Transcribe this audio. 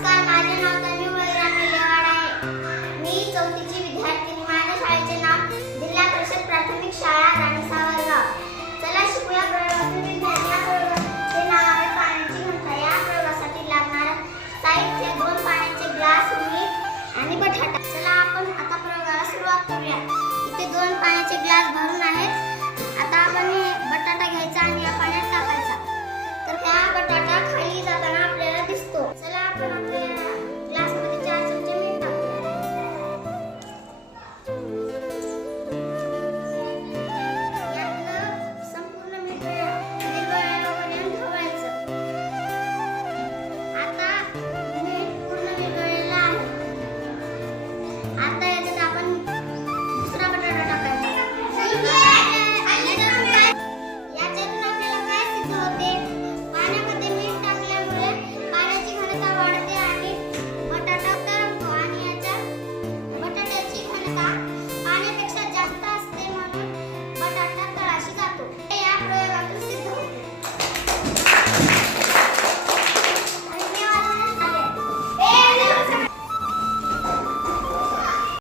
नमस्कार माझे नाव तन्वी बळीराम निलेवाड आहे. मी चौथीची विद्यार्थिनी माझ्या शाळेचे नाव जिल्हा परिषद प्राथमिक शाळा राणी सावरगाव चला शिकूया प्रयोगातील विज्ञान या नाव आहे पाण्याची घंटा. या प्रयोगासाठी लागणारा साहित्य दोन पाण्याचे ग्लास मीठ आणि बटाटा. चला आपण आता प्रयोगाला सुरुवात करूया. इथे दोन पाण्याचे ग्लास भरून